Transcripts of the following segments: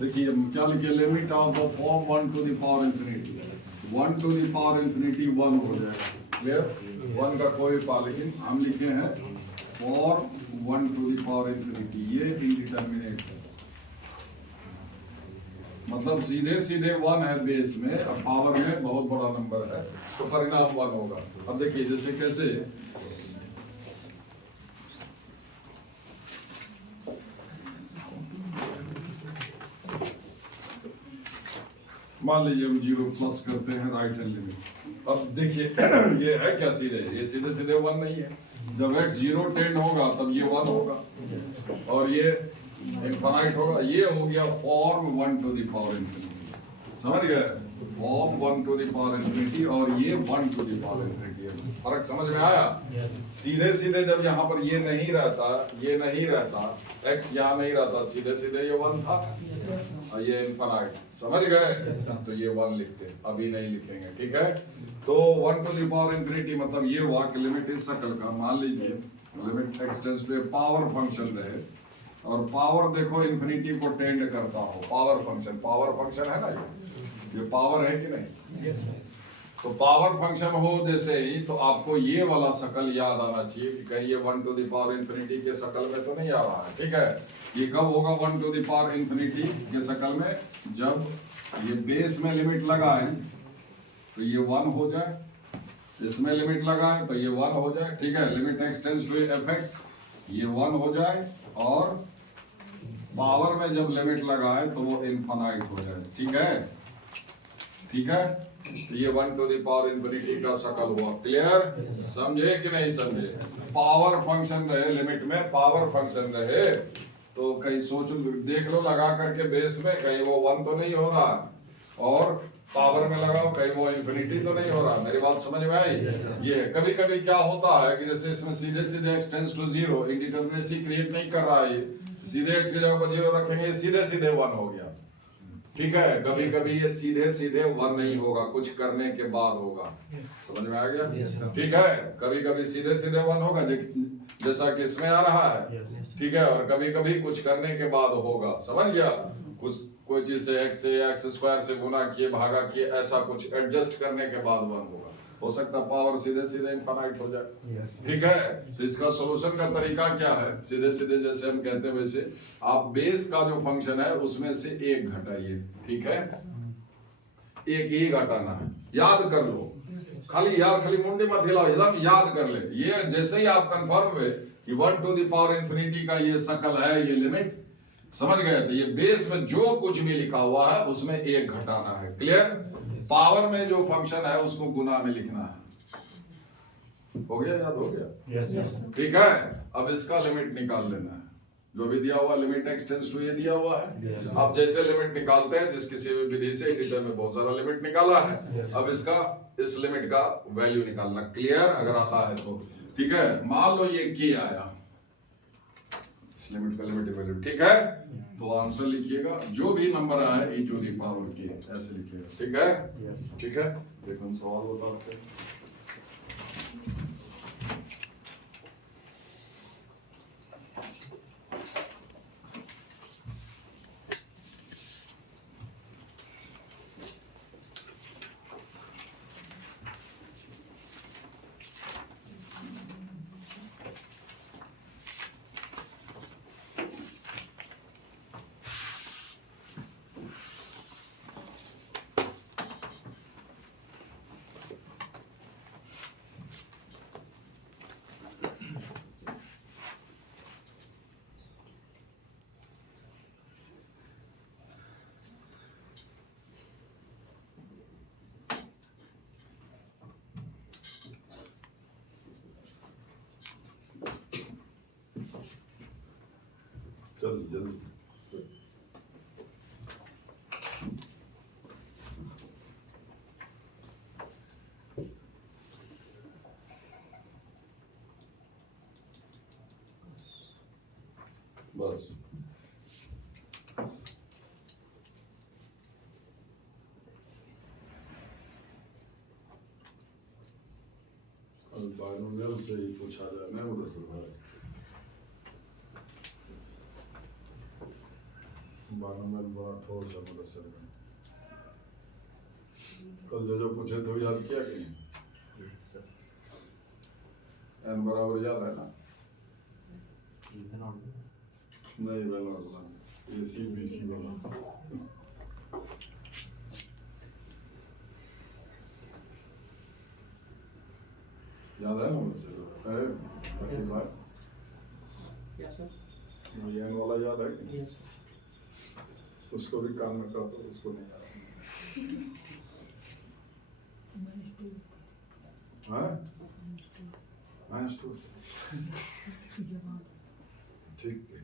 देखिए हम क्या लिखे, limit of the form 1 to the power infinity, 1 to the power infinity 1 हो जाएगा, क्लियर। 1 का कोई पावर, लेकिन हम लिखे हैं for 1 to the power infinity, ये इंडिटरमिनेट है, मतलब सीधे सीधे 1 है बेस में, अब पावर में बहुत बड़ा नंबर है तो परिणाम 1 होगा। अब देखिए जैसे कैसे, मान लीजिए हम 0 प्लस करते हैं राइट हैंड लिमिट। अब देखिए ये है क्या, सीधे ये सीधे सीधे 1 नहीं है, जब x 0 टेंड होगा तब ये 1 होगा और ये इनफाइनाइट होगा। ये हो गया form 1 to the power infinity, समझ गए, form 1 to the power infinity और ये 1 टू द पावर इंफिनिटी। फर्क समझ में आया? सीधे सीधे जब यहाँ पर ये नहीं रहता, ये नहीं रहता, x यहाँ नहीं रहता, सीधे सीधे ये 1 था और ये इनफाइनाइट, समझ गए, तो ये 1 लिखते, अभी नहीं लिखेंगे, ठीक है। तो 1 टू द पावर इंफिनिटी मतलब ये हुआ कि लिमिट इस शक्ल का, मान लीजिए limit x tends to a power function रहे और पावर देखो इंफिनिटी को टेंड करता हो, पावर फंक्शन है ना, ये पावर है कि नहीं, तो पावर फंक्शन हो जैसे ही तो आपको ये वाला शक्ल याद आना चाहिए कि कहीं ये 1 टू द पावर इंफिनिटी के शक्ल में तो नहीं आ रहा है, ठीक है। ये कब होगा 1 टू द पावर इंफिनिटी के शक्ल में, जब ये बेस में लिमिट लगाए तो ये 1 हो जाए, इसमें लिमिट लगाए तो ये 1 हो जाए, ठीक है। Limit x tends to fx, ये 1 हो जाए और पावर में जब लिमिट लगाए तो वो इनफाइनाइट हो जाए, ठीक है, ठीक है। तो ये 1 टू द पावर इंफिनिटी का शक्ल हुआ, क्लियर, समझे कि नहीं समझे। पावर फंक्शन रहे, लिमिट में पावर फंक्शन रहे तो कहीं सोच देख लो लगा करके बेस में, कहीं वो 1 तो नहीं हो रहा और पावर में लगाओ कहीं वो इंफिनिटी तो नहीं हो रहा। मेरी बात समझ में आई? ये कभी कभी क्या होता है कि जैसे इसमें सीधे सीधे x tends to 0, indeterminacy create नहीं कर रहा है, सीधे x की जगह पर 0 रखेंगे, सीधे सीधे 1 हो गया, ठीक है। कभी कभी ये सीधे सीधे 1 नहीं होगा, कुछ करने के बाद होगा, समझ में आ गया, ठीक है। कभी कभी सीधे सीधे 1 होगा जैसा कि इसमें आ रहा है, ठीक है, और कभी कभी कुछ करने के बाद होगा, समझ गया। कुछ कोई चीज से x स्क्वायर से गुना किए, भागा किए, ऐसा कुछ एडजस्ट करने के बाद 1 होगा। हो सकता पावर सीधे सीधे इनफाइनाइट हो जाए, ठीक है। तो इसका सॉल्यूशन का तरीका क्या है, सीधे सीधे जैसे हम कहते हैं वैसे आप बेस का जो फंक्शन है उसमें से 1 घटाइए, ठीक है, 1 ही घटाना है, याद कर लो, खाली मुंडी मत हिलाओ, एकदम याद कर ले। ये जैसे ही आप कंफर्म हुए कि 1 टू द पावर इंफिनिटी का ये शक्ल है, ये लिमिट, समझ गए, तो ये बेस में जो कुछ भी लिखा हुआ है उसमें 1 घटाना है, क्लियर। पावर में जो फंक्शन है उसको गुना में लिखना है, हो गया, याद हो गया, ठीक है। अब इसका लिमिट निकाल लेना है, जो भी दिया हुआ लिमिट x टेंड्स टू ये दिया हुआ है। अब जैसे लिमिट निकालते हैं जिस किसी भी विधि से, एडिटर में बहुत सारा लिमिट निकाला है, अब इसका इस लिमिट का वैल्यू निकालना, क्लियर, अगर आता है तो, ठीक है। मान लो ये k आया, इस लिमिट का लिमिट वैल्यू, ठीक है, तो आंसर लिखिएगा जो भी नंबर आए e to the power k, ऐसे लिखिएगा, ठीक है, ठीक है। देखो हम सवाल बताते हैं। जल्दी जल्दी, बस बायनोमियल से ही पूछा जाए ना मुदस्सिर भाई। बानों में बड़ा ठोस है मेरे सिर में। कल जो पूछे तो याद किया कि एन बराबर याद है ना? नहीं वाला ये सी बी सी वाला याद है ना मुझे? है बाकी बात ये एन वाला याद है कि? उसको भी काम में कहा तो उसको नहीं याद। हाँ? ठीक है।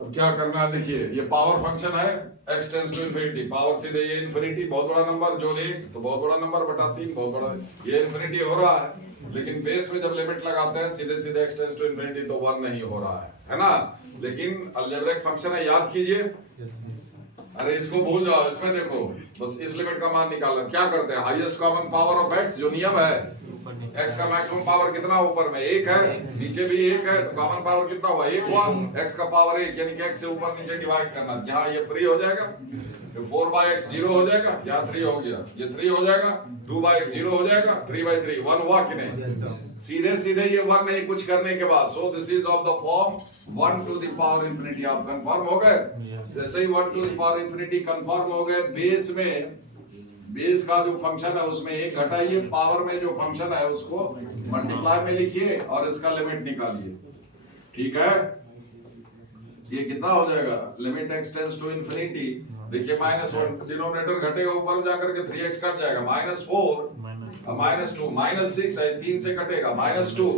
अब क्या करना है देखिए, ये पावर फंक्शन है x tends to infinity, power सीधे ये इन्फिनिटी बहुत बड़ा नंबर जो 1 तो बहुत बड़ा नंबर बटा 3 बहुत बड़ा, ये इन्फिनिटी हो रहा है, लेकिन बेस में जब लिमिट लगाते हैं सीधे सीधे x टेंड्स टू इन्फिनिटी तो 1 नहीं हो रहा है ना? लेकिन अलजेब्रिक फंक्शन है, याद कीजिए। अरे इसको भूल जाओ, इसमें देखो बस इस लिमिट का मान निकालना। क्या करते हैं, highest common power of x जो नियम है, x का मैक्सिमम पावर कितना ऊपर में 1 है, नीचे भी 1 है, तो कॉमन पावर कितना हुआ 1 हुआ, x का पावर 1 यानी कि x से ऊपर नीचे डिवाइड करना। यहाँ ये फ्री हो जाएगा, 4/x 0 हो जाएगा, यहाँ 3 हो गया, ये 3 हो जाएगा, 2/x 0 हो जाएगा, 3/3 1 हुआ कि नहीं? सीधे सीधे ये 1 नहीं कुछ करने के बाद, so this is of the form 1 to the power infinity। आप कंफर्म हो गए? जैसे ही 1 to the power infinity confirm हो गए, बेस में बेस का जो फंक्शन है उसमें 1 घटाइए, पावर में जो फंक्शन है उसको मल्टीप्लाई में लिखिए और इसका लिमिट निकालिए। ठीक है, ये कितना हो जाएगा, limit x tends to infinity, देखिए -1 डिनोमिनेटर घटेगा, ऊपर जाकर के 3x कट जाएगा, -4 -2 -6 है, 3 से कटेगा -2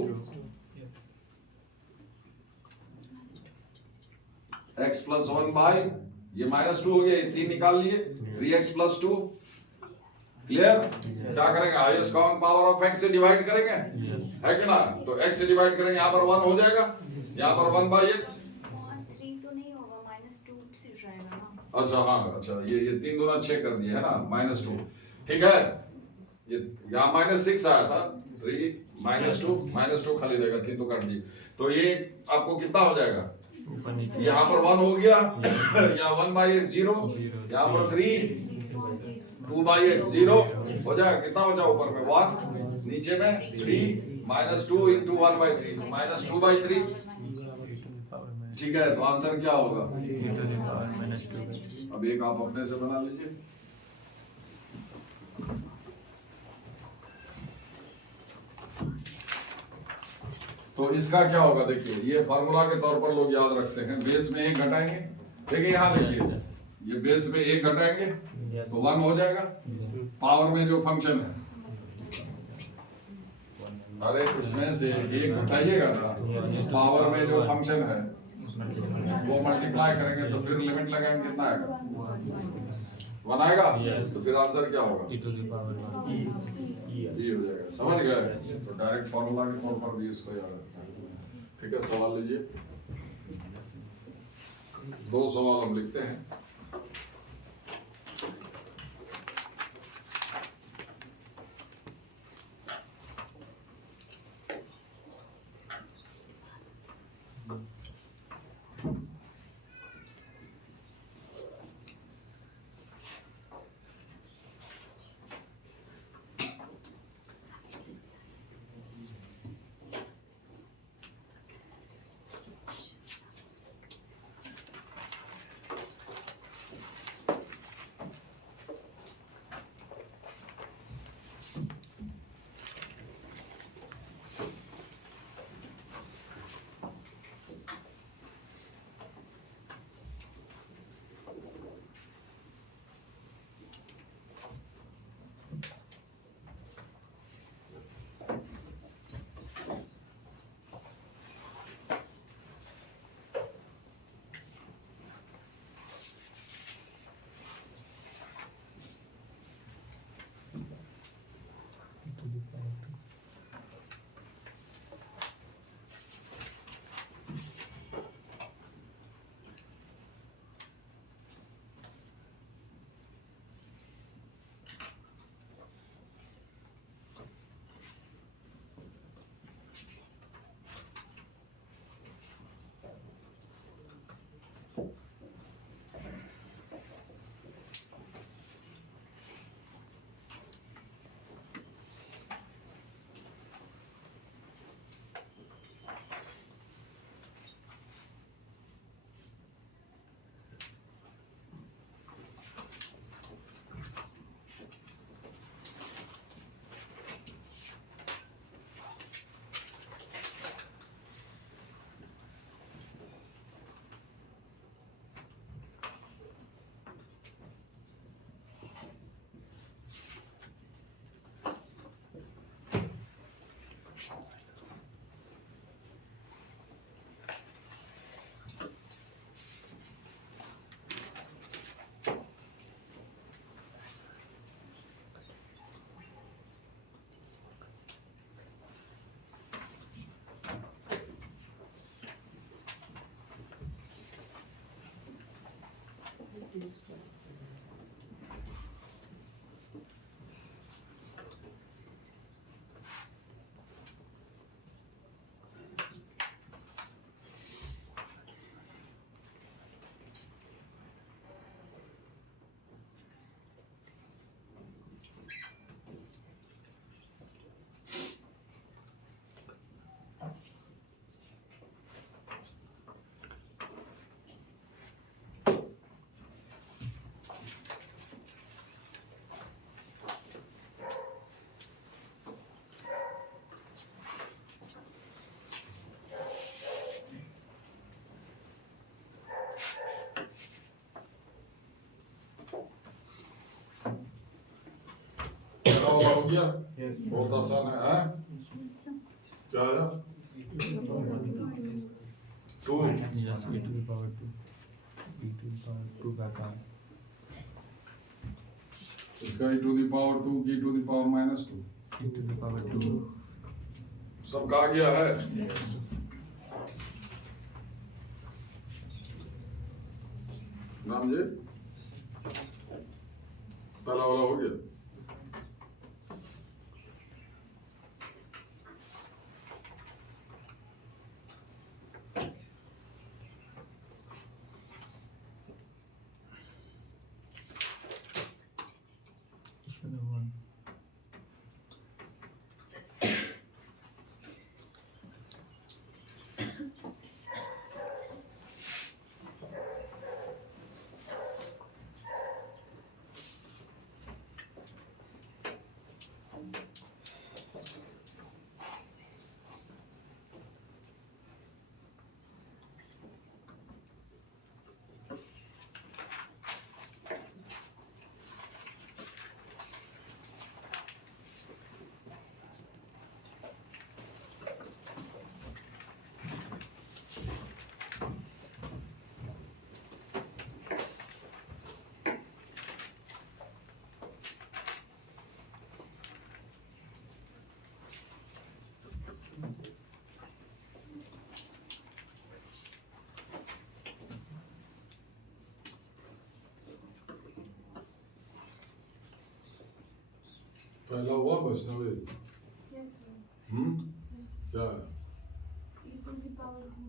x प्लस 1 बाई ये -2 हो गया, 3 निकाल लिए, 3x प्लस 2। क्लियर? क्या करेंगे, highest common power of x से डिवाइड करेंगे, है कि ना? तो x से डिवाइड करेंगे, यहाँ पर 1 हो जाएगा, यहाँ पर 1/x 3 तो नहीं होगा, -2 से रहेगा ना। अच्छा हाँ, अच्छा ये 3 दूना 6 कर दिए है ना, -2। ठीक है, ये यहाँ -6 आया था, 3 -2 खाली रहेगा, 3 तो काट दिए, तो ये आपको कितना हो जाएगा, यहाँ पर 1 हो गया, यहाँ 1/x 0, यहाँ पर 3 2/x 0 हो जाएगा, कितना बचा ऊपर में 1, नीचे में 3 -2 into 1/3 -2/3। ठीक है, तो आंसर क्या होगा? अब एक आप अपने से बना लीजिए। तो इसका क्या होगा, देखिए ये फार्मूला के तौर पर लोग याद रखते हैं, बेस में 1 घटाएंगे, देखिए यहाँ देखिए ये बेस में 1 घटाएंगे तो 1 हो जाएगा, पावर में जो फंक्शन है, अरे इसमें से 1 घटाइएगा ना, पावर में जो फंक्शन है वो मल्टीप्लाई करेंगे तो फिर लिमिट लगाएंगे, कितना आएगा 1 आएगा, तो फिर आंसर क्या होगा, ये हो जाएगा। समझ गए? तो डायरेक्ट फॉर्मूला के तौर पर भी इसको याद रखना है। ठीक है, सवाल लीजिए, 2 सवाल हम लिखते हैं। हो गया? Yes. बहुत आसान है, हाँ? क्या आया? 2 Yes, e to the power 2. E to the power 2 का काम. इसका e to the power 2 की to the power minus 2 E to the power 2. सब कहा गया है? नाम जी? पहला वाला हो गया? Another one. पहला हुआ वैष्णवी? क्या है? e to the power 2.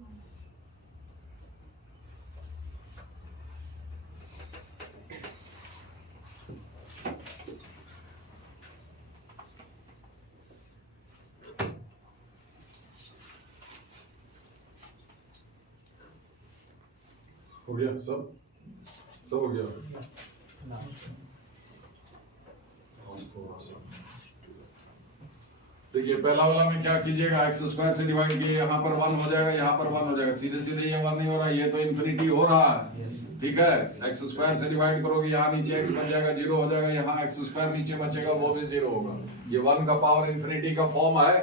हो गया सब? सब हो गया? देखिए पहला वाला में क्या कीजिएगा, एक्स स्क्वायर से डिवाइड किए, यहाँ पर 1 हो जाएगा, यहाँ पर 1 हो जाएगा, सीधे सीधे ये 1 नहीं हो रहा, ये तो इन्फिनिटी हो रहा है, ठीक है। एक्स स्क्वायर से डिवाइड करोगे, यहाँ नीचे x बन जाएगा 0 हो जाएगा, यहाँ एक्स स्क्वायर नीचे बचेगा, वो भी 0 होगा। ये 1 का पावर इन्फिनिटी का फॉर्म है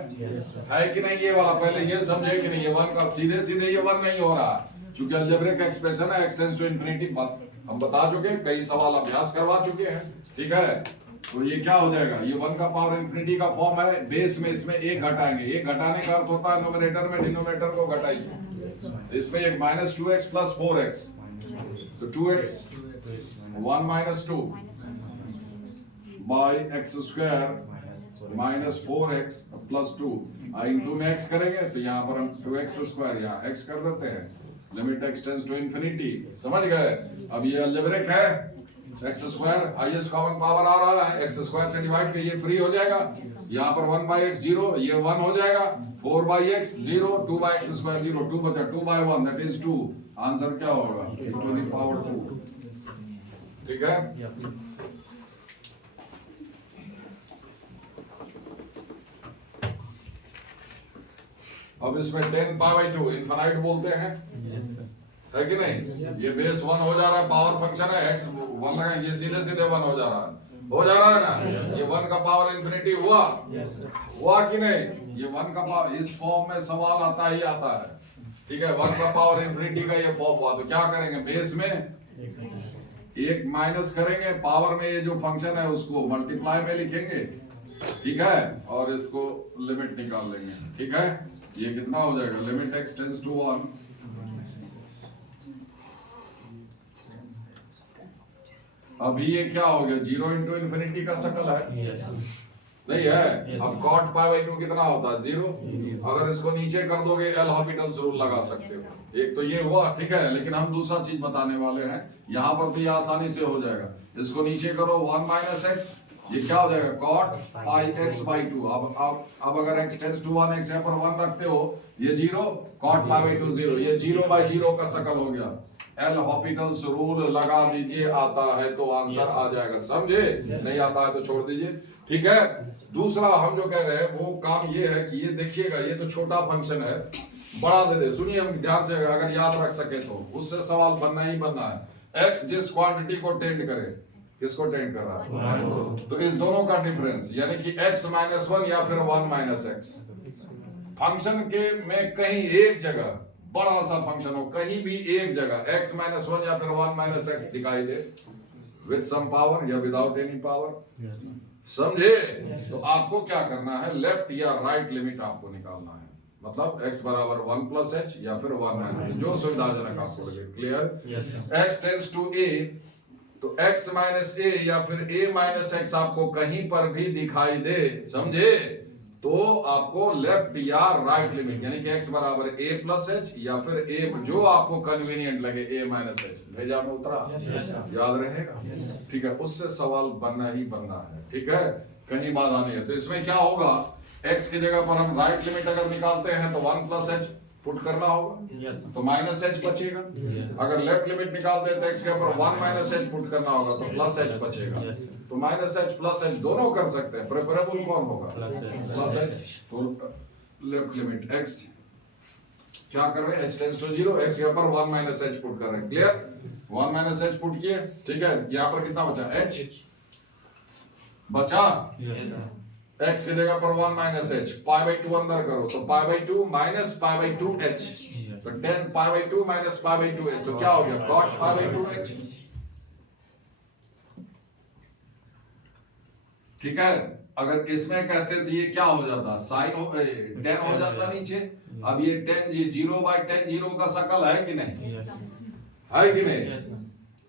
कि नहीं? ये वाला पहले ये समझे कि नहीं? ये 1 का सीधे सीधे ये 1 नहीं हो रहा, क्योंकि अलजेब्रिक एक्सप्रेशन है x टेंड्स टू इन्फिनिटी, हम बता चुके हैं, कई सवाल अभ्यास करवा चुके हैं, ठीक है। तो ये क्या हो जाएगा, ये 1 का पावर इन्फिनिटी का फॉर्म है, बेस में इसमें 1 घटाएंगे, 1 घटाने का अर्थ होता है न्यूमरेटर में डिनोमिनेटर को घटाइए, इसमें एक -2x + 4x, तो 2x 1 - 2 by x square -4x + 2 into में x करेंगे, तो यहाँ पर हम 2x² यहाँ x कर देते हैं, limit x tends to infinity, समझ गए। अब ये अलजेब्रिक है, x² हाईएस्ट कॉमन पावर आ रहा है, x² से डिवाइड किए, ये फ्री हो जाएगा, यहाँ पर 1/x 0, ये 1 हो जाएगा, 4/x 0, 2/x² 0, 2 बचा, 2/1 दैट इज 2, आंसर क्या होगा, e to the power 2, ठीक है। अब इसमें 10π/2 इनफाइनाइट बोलते हैं, है कि नहीं? ये बेस 1 हो जा रहा है, पावर फंक्शन है, x 1 लगा, ये सीधे सीधे 1 हो जा रहा है, हो जा रहा है ना? ये 1 का पावर इन्फिनिटी हुआ, हुआ कि नहीं? ये 1 का पावर इस फॉर्म में सवाल आता ही आता है, ठीक है। 1 का पावर इंफिनिटी का ये फॉर्म हुआ तो क्या करेंगे, बेस में एक माइनस करेंगे, पावर में ये जो फंक्शन है उसको मल्टीप्लाई में लिखेंगे, ठीक है, और इसको लिमिट निकाल लेंगे, ठीक है। ये कितना हो जाएगा, लिमिट x टेंड्स टू 1, अभी ये क्या हो गया, 0 इंटू इन्फिनिटी का शकल है, नहीं है। अब cot पाई बाई 2 कितना होता है, 0। अगर इसको नीचे कर दोगे एल हॉपिटल्स रूल लगा सकते हो। एक तो ये हुआ, ठीक है, लेकिन हम दूसरा चीज बताने वाले हैं, यहाँ पर भी आसानी से हो जाएगा। इसको नीचे करो 1 माइनस एक्स, ये क्या हो जाएगा, cot पाई एक्स बाई 2। अब अगर x टेंड्स टू 1, x यहाँ पर 1 रखते हो, ये 0, cot पाई बाई 2 0, ये 0 बाई 0 का शकल हो गया। एल हॉपिटल्स रूल लगा दीजिए, आता है तो आंसर आ जाएगा, समझे, नहीं आता है तो छोड़ दीजिए, ठीक है। दूसरा हम जो कह रहे हैं वो काम ये है कि ये देखिएगा, ये तो छोटा फंक्शन है, बड़ा दे दे, सुनिए हम ध्यान से, अगर याद रख सके तो उससे सवाल बनना ही बनना है। x जिस क्वांटिटी को टेंड करे, किसको टेंड कर रहा है, तो इस दोनों का डिफरेंस यानी कि x माइनस 1 या फिर 1 माइनस एक्स, फंक्शन के में कहीं एक जगह, बड़ा सा फंक्शन हो, कहीं भी एक जगह x माइनस 1 या फिर 1 माइनस एक्स दिखाई दे विद सम पावर या विदाउट एनी पावर, समझे। तो आपको क्या करना है, लेफ्ट या राइट लिमिट आपको निकालना है, मतलब x बराबर 1 प्लस एच या फिर 1 माइनस, जो सुविधाजनक आपको लगे, clear. x tends to a, तो x माइनस a या फिर a माइनस एक्स आपको कहीं पर भी दिखाई दे, समझे, तो आपको लेफ्ट या राइट लिमिट यानी कि x बराबर a प्लस एच या फिर a, जो आपको कन्वीनियंट लगे, a माइनस एच, भेजा में उतरा, याद रहेगा, ठीक है। उससे सवाल बनना ही बनना है, ठीक है, कहीं बाधा नहीं है। तो इसमें क्या होगा, x की जगह पर हम राइट लिमिट अगर निकालते हैं तो 1 प्लस एच पुट करना होगा, तो माइनस एच बचेगा। अगर लेफ्ट लिमिट निकालते हैं तो x के ऊपर 1 माइनस एच पुट करना होगा, तो प्लस एच बचेगा। तो माइनस एच प्लस एच दोनों कर सकते हैं, प्रेफरेबल कौन होगा, प्लस एच। तो लेफ्ट लिमिट x क्या कर रहे हैं, h टेंड्स टू 0, x के ऊपर 1 माइनस एच पुट कर रहे हैं, क्लियर। 1 माइनस एच पुट किए, ठीक है। यहाँ पर कितना बचा, h बचा, x की जगह पर 1 माइनस एच, पाई बाई 2 अंदर करो, तो pi by 2 minus pi by 2 H, तो 10 pi by 2 minus pi by 2 H, तो क्या हो गया, cot पाई बाई 2 एच, ठीक है। अगर इसमें कहते तो ये क्या हो जाता, साइन हो 10 हो जाता नीचे। अब ये 10, ये 0 बाई 10 0 का शकल है कि नहीं, है कि नहीं।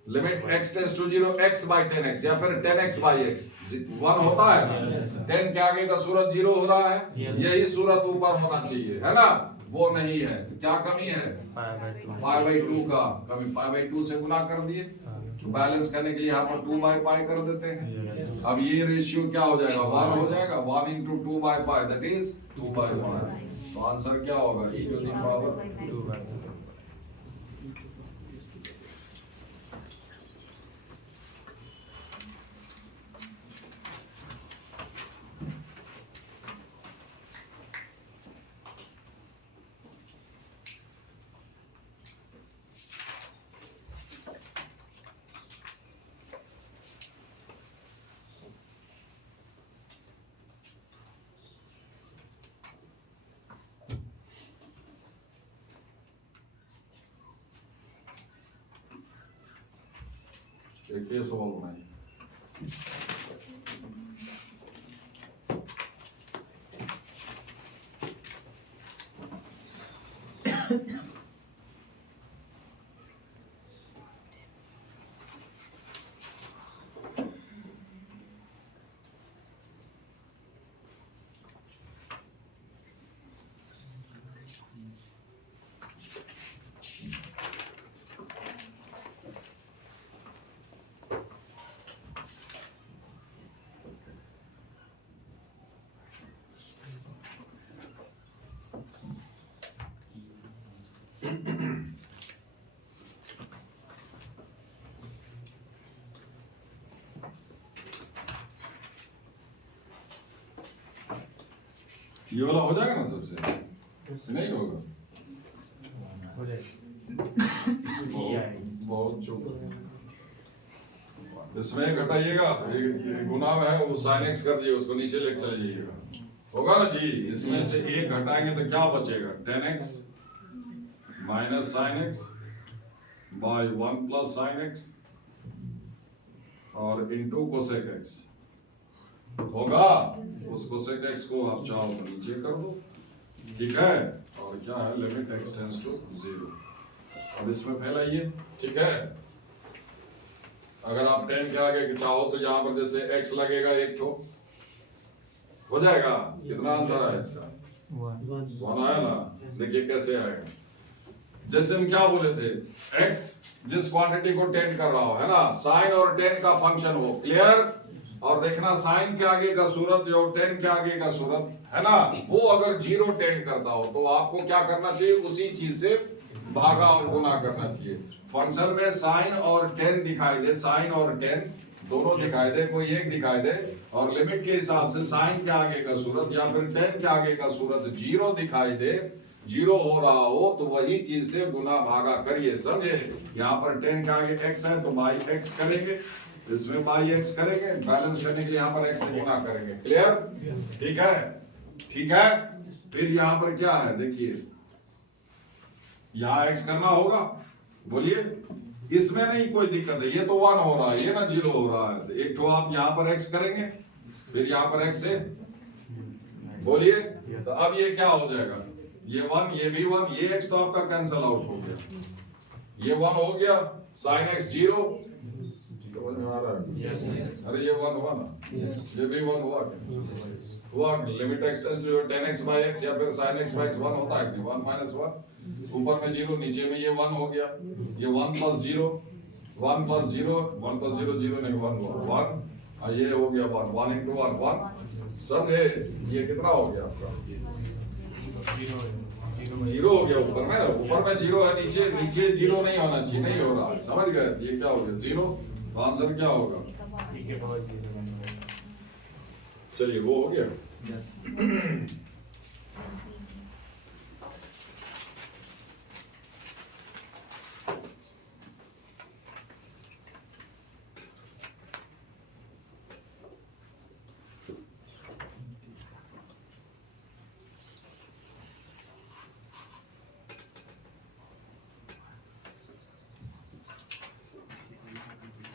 Limit x tends to 0, x by 10x या फिर 10x बाई x 1 होता है ना, 10 के आगे का सूरत 0 हो रहा है, यही सूरत ऊपर होना चाहिए, है ना, वो नहीं है, तो क्या कमी है, पाई बाई 2 का कमी, पाई बाई 2 से गुना कर दिए, तो बैलेंस करने के लिए यहाँ पर 2 बाई पाई कर देते हैं। अब ये रेशियो क्या हो जाएगा, 1 हो जाएगा, 1 into 2 by pi that is 2 by 1, तो आंसर क्या होगा, e to the power 2 by. एक ये सवाल बनाइए, ये वाला हो जाएगा ना सबसे, नहीं होगा, बहुत चुप। इसमें घटाइएगा, गुना में है वो sin x कर दिए, उसको नीचे लेके चले जाइएगा, होगा ना जी। इसमें से एक घटाएंगे तो क्या बचेगा, 10x minus sine x by 1 plus sine x और इंटू कोसेक एक्स होगा। उस कोसेक एक्स को आप चाहो तो नीचे कर दो, ठीक है। और क्या है, लिमिट एक्स टेंड्स टू 0। अब इसमें फैलाइए, ठीक है। अगर आप 10 के आगे चाहो तो यहाँ पर जैसे x लगेगा एक ठो, हो जाएगा। कितना आंसर है इसका, 1 आया ना। देखिए कैसे आएगा, जैसे हम क्या बोले थे, x जिस क्वांटिटी को टेंड कर रहा हो, है ना, साइन और 10 का फंक्शन हो, क्लियर। और देखना साइन के आगे का सूरत और 10 के आगे का सूरत, है ना, वो अगर 0 टेंड करता हो तो आपको क्या करना चाहिए, उसी चीज से भागा और गुना करना चाहिए। फंक्शन में साइन और 10 दिखाई दे, साइन और 10 दोनों दिखाई दे, कोई एक दिखाई दे, और लिमिट के हिसाब से साइन के आगे का सूरत या फिर 10 के आगे का सूरत 0 दिखाई दे, 0 हो रहा हो तो वही चीज से गुना भागा करिए, समझे। यहाँ पर 10 के आगे x है तो बाई x करेंगे, इसमें बाई x करेंगे, बैलेंस करने के लिए यहाँ पर x से गुना करेंगे, क्लियर, ठीक है, ठीक है। फिर यहाँ पर क्या है, देखिए यहाँ x करना होगा, बोलिए, इसमें नहीं कोई दिक्कत है, ये तो 1 हो रहा है, ये ना 0 हो रहा है, एक तो आप यहाँ पर x करेंगे, फिर यहाँ पर x से, बोलिए, तो अब ये क्या हो जाएगा, ये 1, ये भी 1, ये x तो आपका कैंसल आउट हो गया, ये 1 हो गया, साइन x 0, समझ में आ रहा है, अरे ये 1 हुआ ना, ये भी 1 हुआ, हुआ, limit x tends to 10x by x या फिर sin x by x 1 होता है कि 1 minus 1, ऊपर में 0, नीचे में ये 1 हो गया, ये 1 plus 0, 1 plus 0, 1 plus 0, 0 नहीं 1 हुआ, 1, और ये हो गया 1, 1 into 1, 1, समझे, ये कितना हो गया आपका, 0 हो गया, ऊपर में 0 है, नीचे 0 नहीं होना चाहिए, नहीं हो रहा है, समझ गए, ये क्या हो गया 0, तो आंसर क्या होगा, चलिए वो हो गया।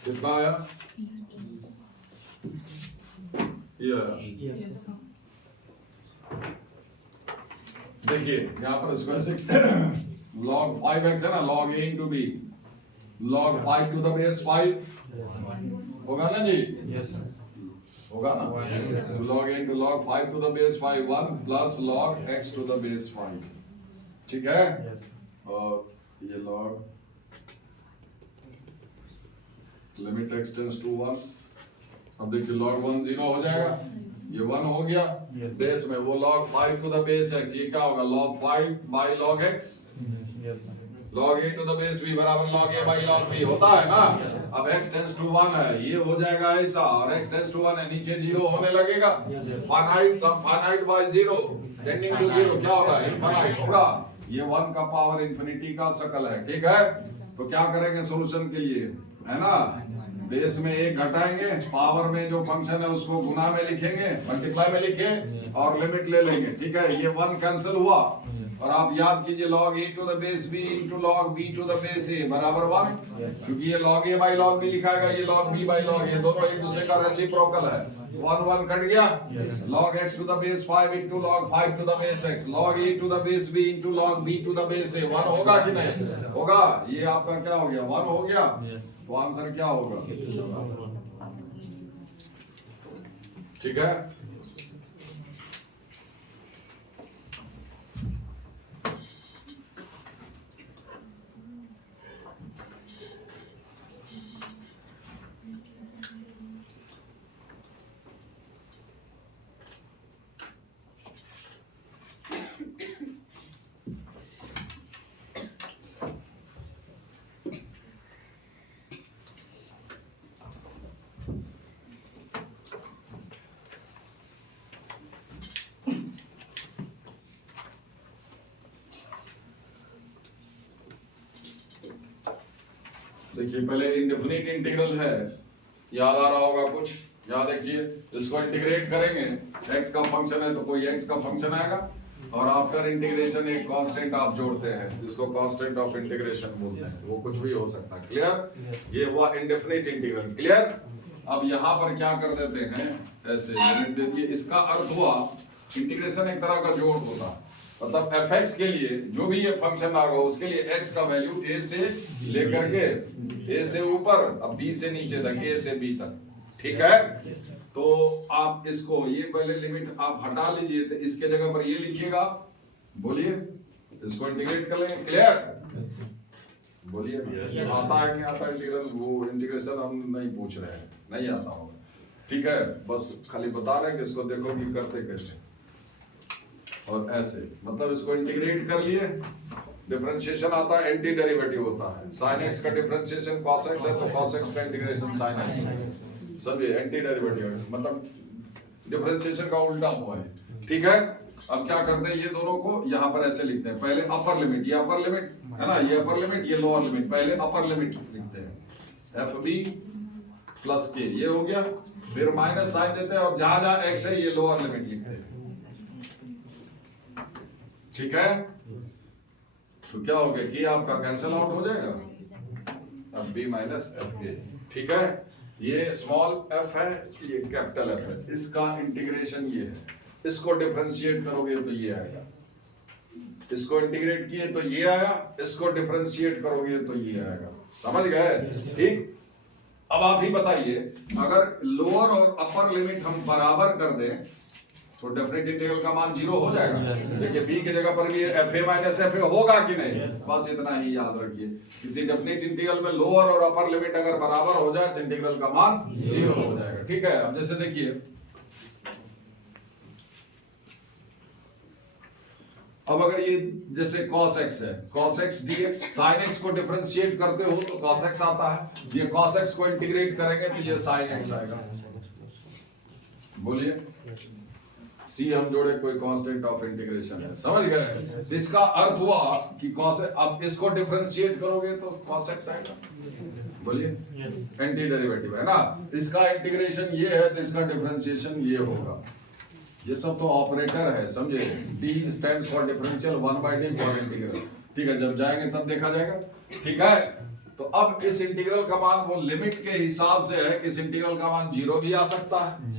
कितना आया, ये आया, देखिए यहाँ पर इसको ऐसे log 5x है ना, log a into b, log 5 to the base 5 होगा ना जी, होगा ना, so log a into log 5 to the base 5 1 plus log x to the base 5, ठीक है, और ये log limit x tends to 1, अब देखिए log 1 0 हो जाएगा, ये 1 हो गया, बेस में वो log 5 to the base x, ये क्या होगा log 5 by log x, log a to the base b बराबर log a by log b होता है ना। अब x टेंड्स टू 1 है, ये हो जाएगा ऐसा, और x टेंड्स टू 1 है, नीचे 0 होने लगेगा, फाइनाइट सब फाइनाइट बाय 0 टेंडिंग टू 0 क्या होगा, इनफाइनाइट होगा, ये 1 का पावर इंफिनिटी का शकल है, ठीक है। तो क्या करेंगे सॉल्यूशन के लिए, है ना, बेस में एक घटाएंगे, पावर में जो फंक्शन है उसको गुना में लिखेंगे, मल्टीप्लाई में लिखे और लिमिट ले लेंगे, ठीक है, ये 1 कैंसिल हुआ, और आप याद कीजिए log a to the base b into log b to the base a बराबर 1, क्योंकि ये log a by log b लिखाएगा, ये log b by log a, दोनों एक दूसरे का रेसिप्रोकल है, 1 1 कट गया, log x to the base 5 into log 5 to the base x, log a to the base b into log b to the base a, 1 होगा कि नहीं होगा, ये आपका क्या हो गया 1 हो गया, तो आंसर क्या होगा, ठीक है। देखिए पहले इंडेफिनिट इंटीग्रल है, याद आ रहा होगा कुछ, यहाँ देखिए, इसको इंटीग्रेट करेंगे, x का फंक्शन है तो कोई x का फंक्शन आएगा, और आफ्टर इंटीग्रेशन एक कांस्टेंट आप जोड़ते हैं जिसको कांस्टेंट ऑफ इंटीग्रेशन बोलते हैं, वो कुछ भी हो सकता है। क्लियर? ये हुआ इंडेफिनिट इंटीग्रल। क्लियर? अब यहाँ पर क्या कर देते हैं, ऐसे लिमिट दे दिए। इसका अर्थ हुआ इंटीग्रेशन एक तरह का जोड़ होता है, मतलब fx के लिए जो भी ये फंक्शन आ रहा उसके लिए x का वैल्यू a से लेकर के a से ऊपर, अब b से नीचे तक, a से b तक। ठीक है? तो आप इसको ये पहले लिमिट आप हटा लीजिए, तो इसके जगह पर ये लिखिएगा, बोलिए, इसको इंटीग्रेट कर लेंगे। क्लियर? बोलिए, आता है नहीं आता इंटीग्रल? वो इंटीग्रेशन हम नहीं पूछ रहे हैं, नहीं आता होगा। ठीक है, बस खाली बता रहे हैं कि इसको देखो कि करते कैसे। और ऐसे मतलब इसको इंटीग्रेट कर लिए, डिफरेंशिएशन आता है, एंटी डेरिवेटिव होता है। sin x का डिफरेंशिएशन cos x है तो cos x का इंटीग्रेशन sin x, समझे? एंटी डेरिवेटिव मतलब डिफरेंशिएशन का उल्टा हुआ है। ठीक है? अब क्या करते हैं, ये दोनों को यहाँ पर ऐसे लिखते हैं, पहले अपर लिमिट, ये अपर लिमिट है ना, ये अपर लिमिट, ये लोअर लिमिट, पहले अपर लिमिट लिखते हैं fb प्लस के, ये हो गया, फिर माइनस साइन देते हैं और जहां जहां x है ये लोअर लिमिट लिखते हैं। ठीक है? तो क्या हो गया कि आपका कैंसिल आउट हो जाएगा, अब b माइनस एफ ए। ठीक है? ये स्मॉल f है, ये कैपिटल F है, इसका इंटीग्रेशन ये है, इसको डिफरेंशिएट करोगे तो ये आएगा, इसको इंटीग्रेट किए तो ये आया, इसको डिफरेंशिएट करोगे तो ये आएगा। समझ गए? ठीक? अब आप ही बताइए, अगर लोअर और अपर लिमिट हम बराबर कर दें तो डेफिनेट इंटीग्रल का मान 0 हो जाएगा। देखिए b की जगह पर भी fa माइनस fa होगा कि नहीं, बस इतना ही याद रखिए। किसी डेफिनेट इंटीग्रल में लोअर और अपर लिमिट अगर बराबर हो जाए तो इंटीग्रल का मान 0 हो जाएगा। ठीक है? अब जैसे देखिए, अब अगर ये जैसे cos x है, cos x dx, sin x को डिफरेंशिएट करते हो तो cos x आता है, ये cos x को इंटीग्रेट करेंगे तो ये sin x आएगा। बोलिए, c हम जोड़े, कोई कांस्टेंट ऑफ इंटीग्रेशन है। समझ गए? इसका अर्थ हुआ कि cos, अब इसको डिफरेंशिएट करोगे तो cos x आएगा। बोलिए, एंटी डेरिवेटिव है ना, इसका इंटीग्रेशन ये है तो इसका डिफरेंशिएशन ये होगा। ये सब तो ऑपरेटर है, समझे? d stands for differential, 1/d for integral. ठीक है? जब जाएंगे तब देखा जाएगा। ठीक है? तो अब इस इंटीग्रल का मान वो लिमिट के हिसाब से है कि इस इंटीग्रल का मान 0 भी आ सकता है,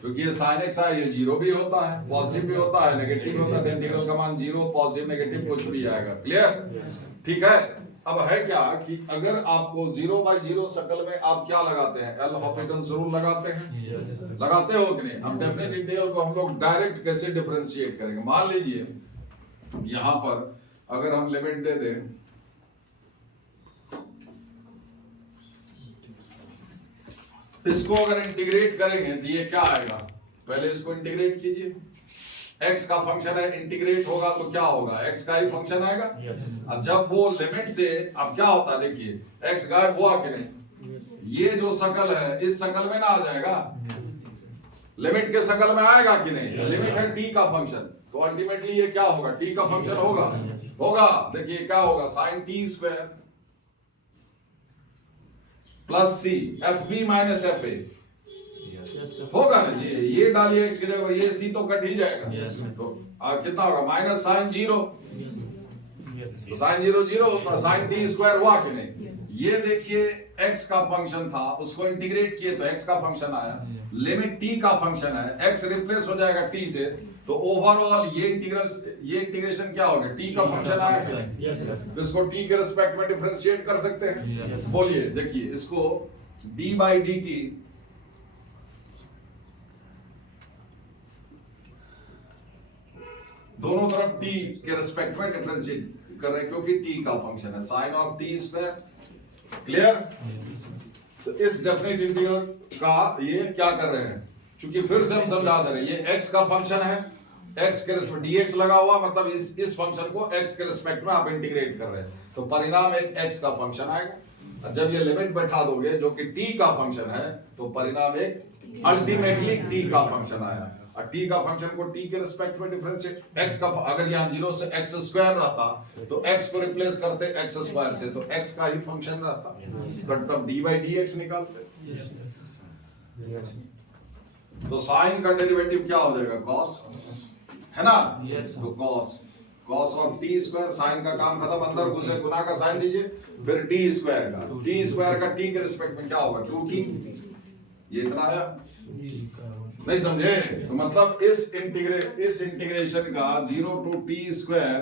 क्योंकि ये sin x है, ये 0 भी होता है, पॉजिटिव भी होता है, नेगेटिव भी होता है, तो इंटीग्रल का मान 0, पॉजिटिव, नेगेटिव कुछ भी आएगा। क्लियर? ठीक है? अब है क्या कि अगर आपको 0/0 शक्ल में आप क्या लगाते हैं, एल हॉपिटल्स रूल लगाते हैं, लगाते हो कि नहीं? अब डेफिनेट इंटीग्रल को हम लोग डायरेक्ट कैसे डिफरेंशिएट करेंगे? मान लीजिए यहां पर अगर हम लिमिट दे दें, इसको अगर इंटीग्रेट करेंगे तो ये क्या आएगा, पहले इसको इंटीग्रेट कीजिए, x का फंक्शन है, इंटीग्रेट होगा तो क्या होगा, x का ही फंक्शन आएगा। अब जब वो लिमिट से, अब क्या होता है देखिए, x गायब हुआ कि नहीं, ये जो शकल है इस शकल में ना आ जाएगा, लिमिट के शकल में आएगा कि नहीं? लिमिट है t का फंक्शन, तो अल्टीमेटली ये क्या होगा, t का फंक्शन होगा। होगा, देखिए क्या होगा, sin t square plus c fb minus fa होगा ना। ये डालिए x की जगह पर, ये c तो कट ही जाएगा, तो कितना होगा, माइनस साइन 0, तो साइन 0 0 होता, साइन t स्क्वायर हुआ कि नहीं? ये देखिए x का फंक्शन था, उसको इंटीग्रेट किए तो x का फंक्शन आया, लिमिट t का फंक्शन है, x रिप्लेस हो जाएगा t से, तो ओवरऑल ये इंटीग्रेशन क्या हो गया, t का फंक्शन आया। इसको t के रिस्पेक्ट में डिफरेंशिएट कर सकते हैं। बोलिए, देखिए इसको d/dt दोनों तरफ t के रिस्पेक्ट में डिफरेंशिएट कर रहे हैं, क्योंकि t का फंक्शन है, sine of t square. Clear? तो इस डेफिनेट इंटीग्रल का ये क्या कर रहे हैं, क्योंकि फिर से हम समझा दे रहे हैं, ये x का फंक्शन है, x के रिस्पेक्ट dx लगा हुआ, मतलब इस फंक्शन को x के रिस्पेक्ट में आप इंटीग्रेट कर रहे हैं, तो परिणाम एक x का फंक्शन आएगा। जब ये लिमिट बैठा दोगे जो कि t का फंक्शन है, तो परिणाम एक अल्टीमेटली t का फंक्शन आया। और t का फंक्शन को t के रिस्पेक्ट में डिफरेंशिएट, x का अगर यहाँ 0 से x स्क्वायर रहता तो x को रिप्लेस करते x स्क्वायर से, तो x का ही फंक्शन रहता, पर तब d/dx निकालते। तो साइन का डेरिवेटिव क्या हो जाएगा कॉस, है ना? Yes. तो cos of t square, sine का काम खत्म, अंदर घुसे गुना का साइन दीजिए, फिर टी स्क्वायर का टी के रिस्पेक्ट में क्या होगा 2t। ये इतना आया, नहीं समझे? तो मतलब इस इंटीग्रेशन का 0 to t square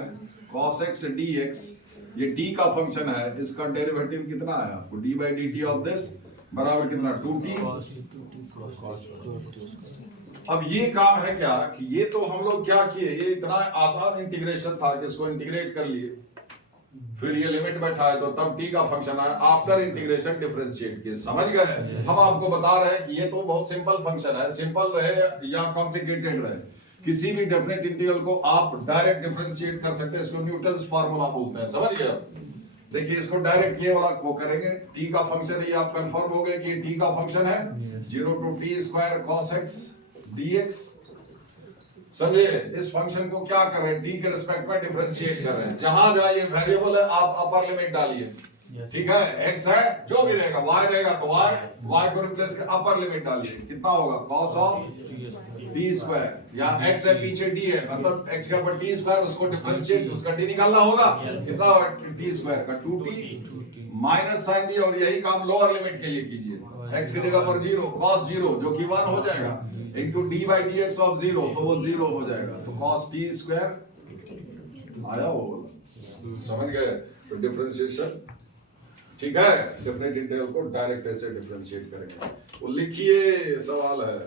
cos x dx, ये t का फंक्शन है, इसका डेरिवेटिव कितना आया आपको? d by dt of this बराबर कितना 2t। अब ये काम है क्या कि ये तो हम लोग क्या किए, ये इतना आसान इंटीग्रेशन था कि इसको इंटीग्रेट कर लिए, फिर ये लिमिट बैठाए तो तब t का फंक्शन आया, आफ्टर इंटीग्रेशन डिफरेंशिएट किए। समझ गए? हम आपको बता रहे हैं कि ये तो बहुत सिंपल फंक्शन है, सिंपल रहे या कॉम्प्लिकेटेड रहे, किसी भी डेफिनेट इंटीग्रल को आप डायरेक्ट डिफरेंशिएट कर सकते हैं, इसको न्यूटन्स फार्मूला बोलते हैं। समझ गए? देखिए इसको डायरेक्ट ये वाला वो करेंगे, t का फंक्शन है, ये आप कंफर्म हो गए कि ये t का फंक्शन है, 0 to t square cos x dx। समझे? इस फंक्शन को क्या कर रहे हैं, t के रिस्पेक्ट में डिफरेंशिएट कर रहे हैं। जहां जहां ये वेरिएबल है आप अपर लिमिट डालिए, ठीक है? x है, जो भी देगा, y देगा तो y को रिप्लेस कर अपर लिमिट डालिए, कितना होगा cos ऑफ t स्क्वायर, यहाँ x है पीछे d है, मतलब x के ऊपर t स्क्वायर, उसको डिफरेंशिएट, उसका t निकालना होगा, कितना होगा t स्क्वायर का 2t माइनस साइन दिया, और यही काम लोअर लिमिट के लिए कीजिए, x की जगह पर 0 cos 0 जो कि 1 हो जाएगा, into d by dx of 0, तो वो 0 हो जाएगा, तो cos t स्क्वायर आया वो वाला। समझ गए? तो डिफरेंशिएशन, ठीक है? डेफिनेट इंटीग्रल को डायरेक्ट ऐसे डिफरेंशिएट करेंगे। वो लिखिए, सवाल है।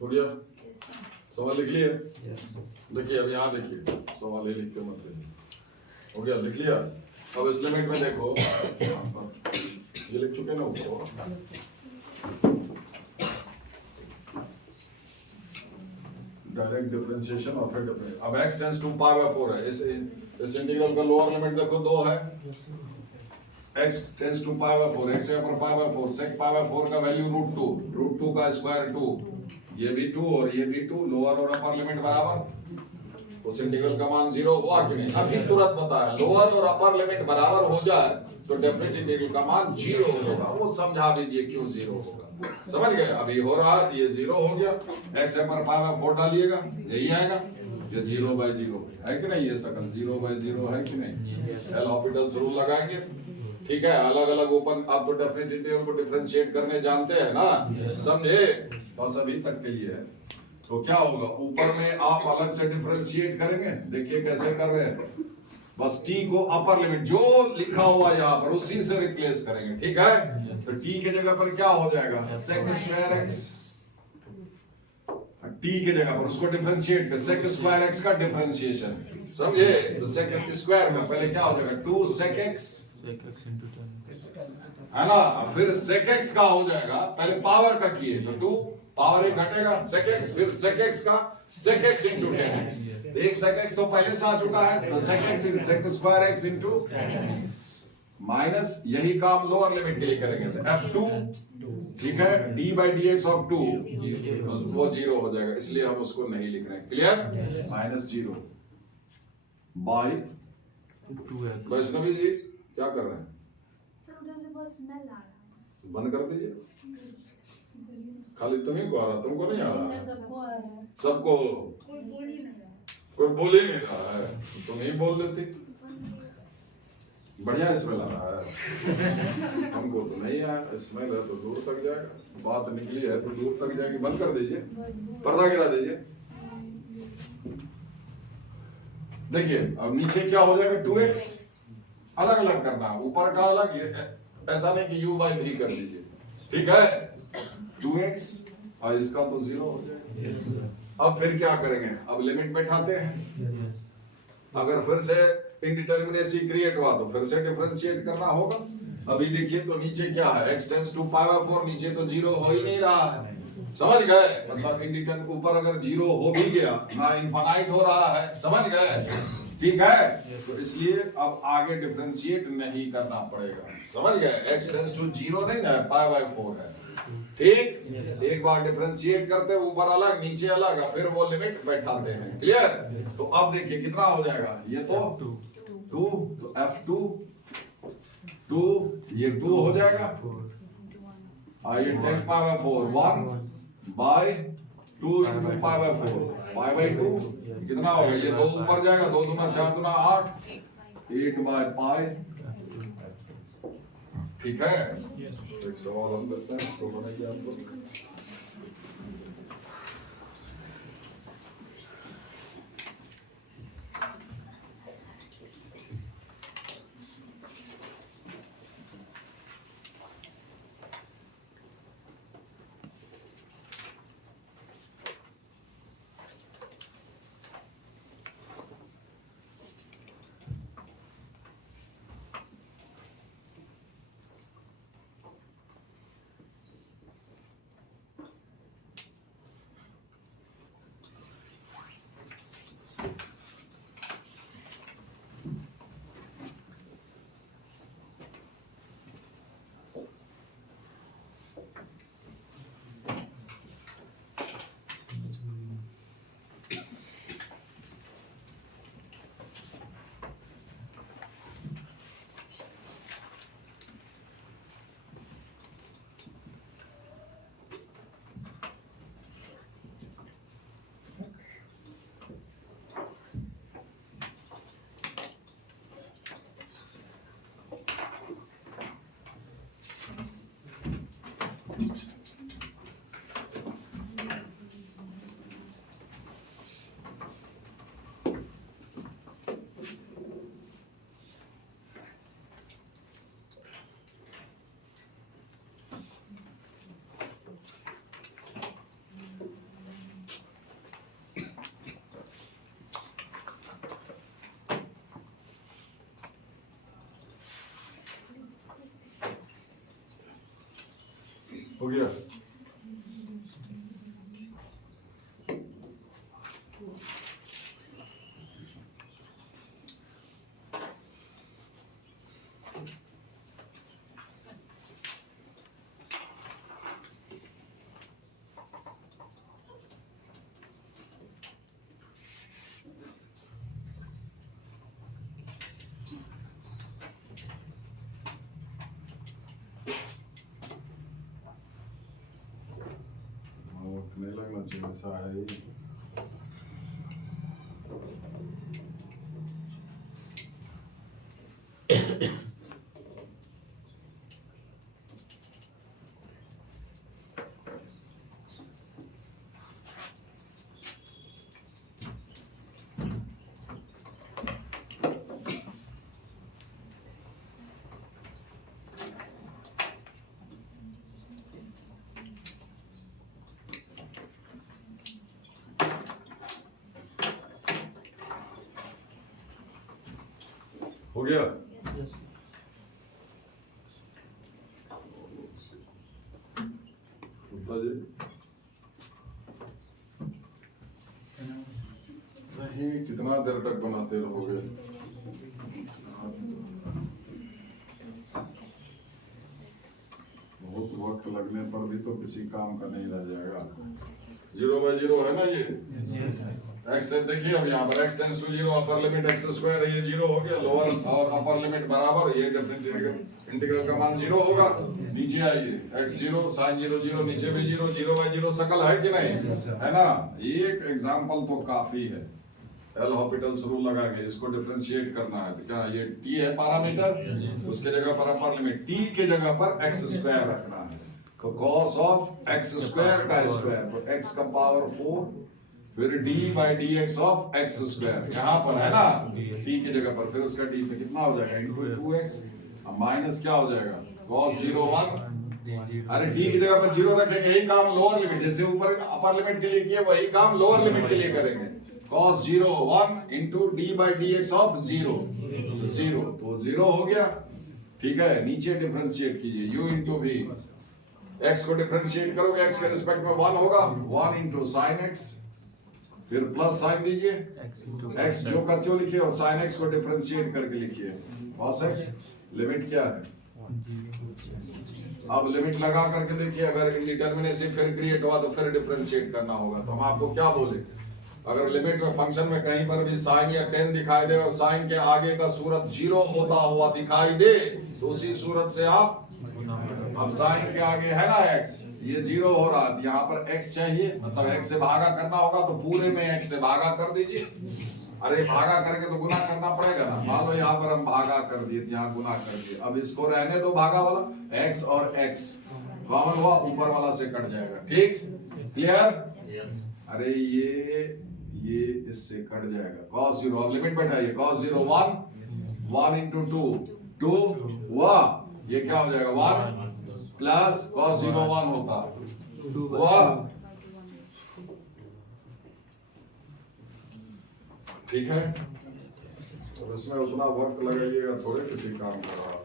हो गया? सवाल लिख लिए? देखिए अब यहाँ देखिए, सवाल ही लिख के मत लिखिए। हो गया? लिख लिया? अब इस लिमिट में देखो, ये लिख चुके ना ऊपर, डायरेक्ट डिफरेंशिएशन और फिर अब x tends to pi by 4 है, इस इंटीग्रल का लोअर लिमिट देखो 2 है, x tends to pi by 4, x पर pi by 4, sec pi by 4 का वैल्यू रूट 2 का स्क्वायर 2, ये भी 2 और ये भी 2, लोअर और अपर लिमिट बराबर, उस इंटीग्रल का मान 0 हुआ कि नहीं? अभी तुरंत बताया, लोअर और अपर लिमिट बराबर हो जाए तो डेफिनेट इंटीग्रल का मान 0 होगा, वो समझा दीजिए क्यों 0 होगा, समझ गए? अभी हो रहा है, ये 0 हो गया, x पर 5/4 डालिएगा, यही आएगा, ये 0/0 है कि नहीं? ये सकल 0/0 है कि नहीं? एल हॉस्पिटल्स रूल लगाएंगे, ठीक है? अलग अलग ओपन, आप तो डेफिनेट इंटीग्रल को डिफरेंशिएट करने जानते हैं ना, समझे? बस अभी तक के लिए है। तो क्या होगा, ऊपर में आप अलग से डिफरेंशिएट करेंगे, देखिए कैसे कर रहे हैं, बस t को अपर लिमिट जो लिखा हुआ यहाँ पर उसी से रिप्लेस करेंगे, ठीक है? तो t के जगह पर क्या हो जाएगा, sec स्क्वायर x, t के जगह पर उसको डिफरेंशिएट कर, sec स्क्वायर x का डिफरेंशिएशन, समझे? तो sec स्क्वायर का पहले क्या हो जाएगा 2 sec x, है ना? फिर sec x का हो जाएगा, पहले पावर का किए तो 2 पावर 1 घटेगा, sec x, फिर sec x का sec x into 10x, एक sec x तो पहले से आ चुका है, तो sec x sec square x into minus, यही काम लोअर लिमिट के लिए करेंगे, तो f2, ठीक है, d by dx of 2 वो 0 हो जाएगा, इसलिए हम उसको नहीं लिख रहे हैं, क्लियर? -0 bye 2s। वैष्णवी जी क्या कर रहे हैं? उधर से बस स्मेल आ रहा है। बंद कर दीजिए, खाली तुम्ही को आ रहा, तुमको नहीं आ रहा? सबको आ रहा है। सबको, कोई बोल ही नहीं रहा है, तुम ही बोल देती, बढ़िया स्मेल आ रहा है, हमको तो नहीं आया, स्मेल है तो दूर तक जाएगा, बात निकली है तो दूर तक जाएगी, बंद कर दीजिए, पर्दा गिरा दीजिए। देखिए अब नीचे क्या हो जाएगा, 2x, अलग अलग करना है, ऊपर का अलग, ऐसा नहीं कि u by v कर लीजिए, ठीक है? 2x और इसका तो 0 हो जाएगा। अब फिर क्या करेंगे, अब लिमिट बैठाते हैं, अगर फिर से इंडिटरमिनेसी क्रिएट हुआ तो फिर से डिफरेंशिएट करना होगा। अभी देखिए तो नीचे क्या है, x टेंस टू π/4, नीचे तो 0 हो ही नहीं रहा है, समझ गए? मतलब इंडिटन ऊपर अगर 0 हो भी गया ना, इनफाइनाइट हो रहा है, समझ गए? ठीक है, तो इसलिए अब आगे डिफरेंशिएट नहीं करना पड़ेगा, समझ गए? x टेंस टू 0 नहीं ना, π/4 है, ठीक? एक बार डिफरेंशिएट करते हैं, ऊपर अलग नीचे अलग, फिर वो लिमिट बैठाते हैं, क्लियर? तो अब देखिए कितना हो जाएगा, ये तो 2, तो f2 2, ये 2 हो जाएगा, ये 10π/4 1 बाय 2 into π/4 π/2 कितना होगा, ये 2 ऊपर जाएगा, 2 दूना 4 दूना 8 8/π, ठीक है? एक सवाल हम करते हैं, इसको बनाइए आप लोग। हो गया? चाहिए, ऐसा है ही। हो गया? Yes. गुप्ता जी नहीं, कितना देर तक बनाते रहोगे? बहुत वक्त लगने पर भी तो किसी काम का नहीं रह जाएगा। 0/0 है ना ये? एक्स देखिए अब यहाँ पर x tends to 0, upper limit x square है, ये 0 हो गया, लोअर और अपर लिमिट बराबर, ये डेफिनेट इंटीग्रल का मान 0 होगा। नीचे आइए, x 0 sin 0 0, नीचे भी 0, 0/0 सकल है कि नहीं, है ना? ये एक एग्जांपल तो काफी है। एल हॉस्पिटल्स रूल लगा के इसको डिफरेंशिएट करना है, तो क्या ये t है पैरामीटर, उसके जगह पर अपर लिमिट t के जगह पर x स्क्वायर रखना है, तो cos ऑफ x स्क्वायर का स्क्वायर, तो x का पावर 4, फिर d by D x of x square, यहाँ पर है ना t की जगह पर, फिर उसका d में कितना हो जाएगा इंटू 2x, अब माइनस क्या हो जाएगा cos 0 1, अरे d की जगह पर 0 रखेंगे, यही काम लोअर लिमिट, जैसे ऊपर अपर लिमिट के लिए किए वही काम लोअर लिमिट के लिए करेंगे। cos 0 1 into d by D x of 0, 0 तो 0 हो गया, ठीक है। नीचे डिफरेंशिएट कीजिए u इंटू v, x को डिफरेंशिएट करोगे x के रिस्पेक्ट में 1 होगा, 1 इंटू साइन x, फिर प्लस साइन दीजिए, x जो का त्यों लिखिए और साइन x को डिफरेंशिएट करके लिखिए, cos x, लिमिट क्या है? अब लिमिट लगा करके देखिए, अगर इंडिटरमिनेसी फिर क्रिएट हुआ तो फिर डिफरेंशिएट करना होगा, तो हम आपको क्या बोले, अगर लिमिट में फंक्शन में कहीं पर भी साइन या टेन दिखाई दे और साइन के आगे का सूरत 0 होता हुआ दिखाई दे, तो उसी सूरत से आप, अब साइन के आगे है ना x, ये 0 हो रहा है, यहाँ पर x चाहिए, मतलब x से भागा करना होगा, तो पूरे में x से भागा कर दीजिए। अरे भागा करके तो गुना करना पड़ेगा ना, मान लो यहाँ पर हम भागा कर दिए, यहाँ गुना कर दिए, अब इसको रहने दो भागा वाला, x और x कॉमन हुआ, ऊपर वाला से कट जाएगा, ठीक, क्लियर? अरे ये इससे कट जाएगा, cos 0, अब लिमिट बैठाइए, cos 0 1 इंटू 2 हुआ, ये क्या हो जाएगा 1 प्लस cos 0 1 होता हुआ, ठीक है। और इसमें उतना वक्त लगाइएगा थोड़े किसी काम का।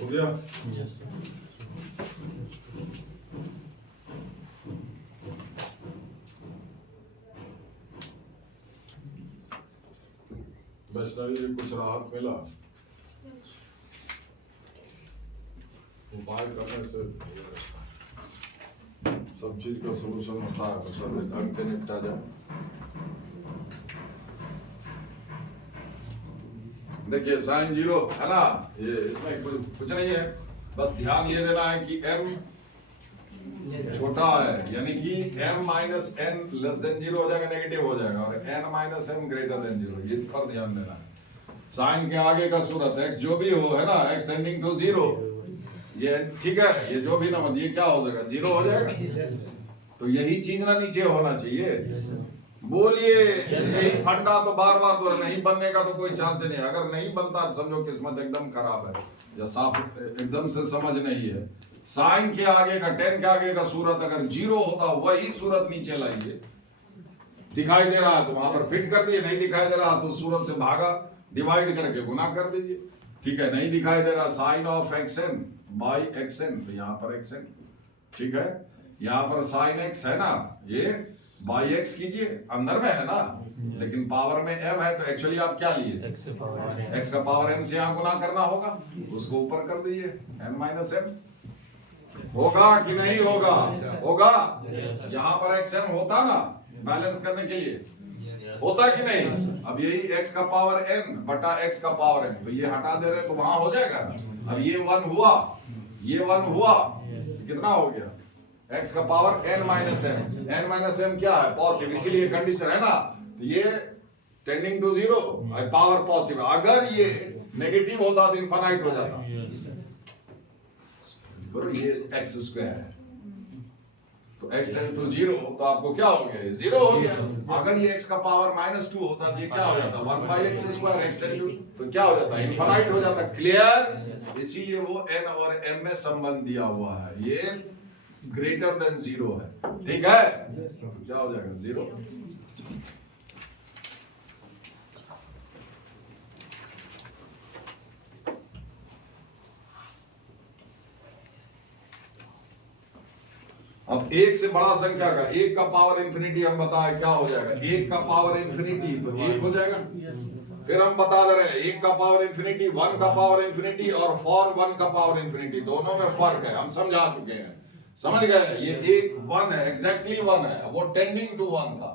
हो गया? Yes. वैष्णवी जी कुछ राहत मिला? उपाय करने से सब चीज का सोल्यूशन होता है, तो सब ढंग से निपटा जाए। देखिए साइन जीरो है ना, ये इसमें कुछ नहीं है, बस ध्यान ये देना है कि m छोटा है, यानी कि m minus n less than zero हो जाएगा, नेगेटिव हो जाएगा, और n minus m greater than zero, इस पर ध्यान देना है। साइन के आगे का सूरत x जो भी हो है ना, x टेंडिंग टू जीरो, ये ठीक है, ये जो भी ना हो, ये क्या हो जाएगा, जीरो हो जाएगा। तो यही चीज ना नीचे होना चाहिए। बोलिए, यही फंडा तो बार बार तो नहीं बनने का तो कोई चांस नहीं है। अगर नहीं बनता तो समझो किस्मत एकदम खराब है, या साफ एकदम से समझ नहीं है। साइन के आगे का, टेन के आगे का सूरत अगर जीरो होता, वही सूरत नीचे लाइए। दिखाई दे रहा है तो वहां पर फिट कर दिए, नहीं दिखाई दे रहा तो सूरत से भागा, डिवाइड करके गुना कर दीजिए। ठीक है, नहीं दिखाई दे रहा, sine of x n by x n, तो यहाँ पर एक्सन, ठीक है। यहाँ पर साइन एक्स है ना, ये बाई एक्स कीजिए, अंदर में है ना, लेकिन पावर में m है, तो एक्चुअली आप क्या लिए, x का पावर m से यहाँ गुना करना होगा, उसको ऊपर कर दीजिए, n माइनस m। होगा कि नहीं होगा? होगा। यहाँ पर xm होता ना बैलेंस करने के लिए, होता कि नहीं? अब यही x का पावर n बटा x का पावर m, तो ये हटा दे रहे तो वहां हो जाएगा ना। अब ये 1 हुआ, ये 1 हुआ, कितना हो गया, x का power n minus m। n minus m क्या है, पॉजिटिव, इसीलिए कंडीशन है ना, तो ये tending to zero, power positive. अगर ये नेगेटिव होता तो इनफाइनाइट हो जाता। ये x स्क्वायर है, तो x टेंड टू जीरो, तो आपको क्या हो गया, जीरो हो गया। अगर ये x का पावर -2 होता तो ये क्या हो जाता, 1 by x square, x tend to, तो क्या हो जाता, इनफाइनाइट हो जाता। क्लियर? इसीलिए वो n और m में संबंध दिया हुआ है, ये ग्रेटर देन जीरो है, ठीक है। तो क्या हो जाएगा, जीरो। अब एक से बड़ा संख्या का, एक का पावर इंफिनिटी हम बताए क्या हो जाएगा, एक का पावर इंफिनिटी तो एक हो जाएगा। फिर हम बता दे रहे हैं, एक का पावर इंफिनिटी, 1 का पावर इंफिनिटी और फॉर 1 का पावर इंफिनिटी, दोनों में फर्क है, हम समझा चुके हैं, समझ गए। ये एक 1 है, एग्जैक्टली 1 है, वो टेंडिंग टू 1 था।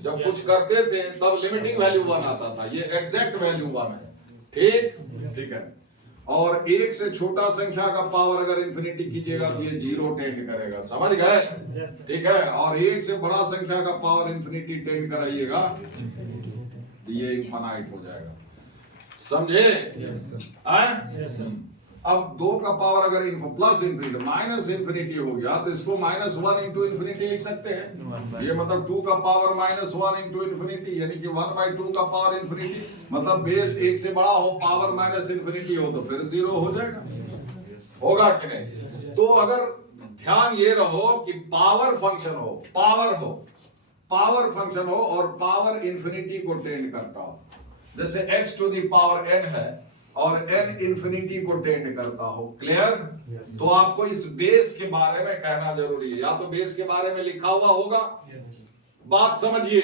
जब कुछ करते थे तब लिमिटिंग वैल्यू 1 आता था, ये एग्जैक्ट वैल्यू 1 है, ठीक है। और एक से छोटा संख्या का पावर अगर इंफिनिटी कीजिएगा तो ये जीरो टेंड करेगा, समझ गए, ठीक है। और एक से बड़ा संख्या का पावर इंफिनिटी टेंड कराइएगा तो ये इनफाइनाइट हो जाएगा, समझे? अब 2 का पावर अगर प्लस इंफिनिटी माइनस इंफिनिटी हो गया तो इसको -1 इंटू इंफिनिटी लिख सकते हैं। ये मतलब 2 का पावर -1 इंटू इंफिनिटी, यानी कि 1/2 का पावर इंफिनिटी, मतलब बेस 1 से बड़ा हो, पावर माइनस इंफिनिटी हो, तो फिर जीरो हो जाएगा। होगा कि नहीं? तो अगर ध्यान ये रहो कि पावर फंक्शन हो, पावर फंक्शन हो और पावर इंफिनिटी को टेंड करता हो, जैसे x to the power n है और n इंफिनिटी को टेंड करता हो, क्लियर? तो आपको इस बेस के बारे में कहना जरूरी है, या तो बेस के बारे में लिखा हुआ होगा, बात समझिए,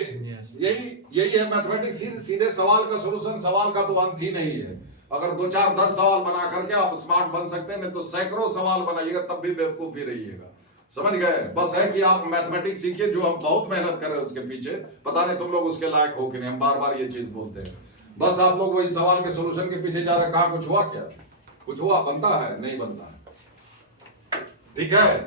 यही है मैथमेटिक्स। सीधे सवाल का सॉल्यूशन, सवाल का तो अंत ही नहीं है। अगर 2 4 10 सवाल बना करके आप स्मार्ट बन सकते हैं, नहीं तो सैकड़ों सवाल बनाइएगा तब भी बेवकूफ ही रहिएगा, समझ गए। बस है कि आप मैथमेटिक्स सीखिए, जो हम बहुत मेहनत कर रहे हैं उसके पीछे, पता नहीं तुम लोग उसके लायक हो कि नहीं, हम बार बार ये चीज बोलते हैं। बस आप लोग वही सवाल के सॉल्यूशन के पीछे जा रहे हैं, कहां कुछ हुआ, क्या कुछ हुआ, बनता है, नहीं बनता है, ठीक है।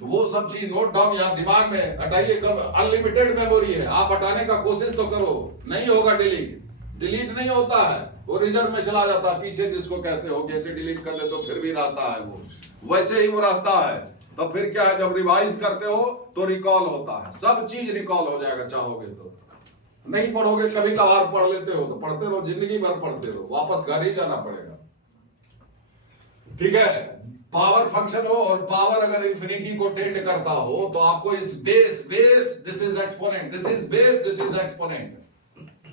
तो वो सब चीज नोट डाउन या दिमाग में हटाइए। कब अनलिमिटेड मेमोरी है, आप हटाने का कोशिश तो करो, नहीं होगा डिलीट नहीं होता है, वो रिजर्व में चला जाता है पीछे, जिसको कहते हो, जैसे डिलीट कर दे तो फिर भी रहता है, वो वैसे ही वो रहता है। तो फिर क्या है, जब रिवाइज करते हो तो रिकॉल होता है, सब चीज रिकॉल हो जाएगा, चाहोगे तो। नहीं पढ़ोगे, कभी कभार पढ़ लेते हो तो पढ़ते रहो, जिंदगी भर पढ़ते रहो, वापस घर ही जाना पड़ेगा, ठीक है। पावर फंक्शन हो और पावर अगर इंफिनिटी को टेंड करता हो तो आपको इस base this is exponent, this is base, this is exponent.